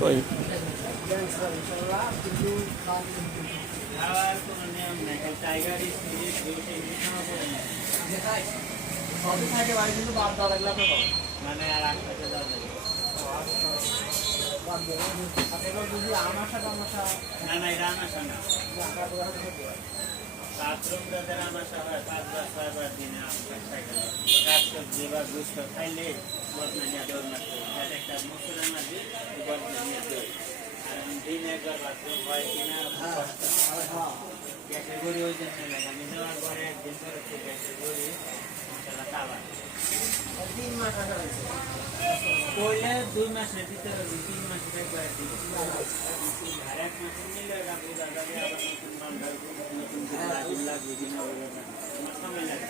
ওই মানে আর না না এটা আমাশা না বাথরুমটাদের আমাশা হয় 5 বার 6 বার দিনে শাক সবজি বা গুস্ত খাইলে বদনা নিয়ে দৌড় মারতে হয় একটা মসুরের মাঝে বদনা নিয়ে দৌড় আর দিনে একবার বাথরুম হয় কিনা গ্যাসের গুঁড়ি ওই জন্য লাগে আমি নেওয়ার পরে একদিন করে গ্যাসের গুঁড়ি মশলা তাবা 3 মাস আসা হয়েছে করলে 2 মাসের ভিতরে 3 মাসের একবার দিবে আর 1 মাসের মিলে রাখবো দাদা আবার নতুন মাল নতুন লাগিয়ে কিনা সময় লাগে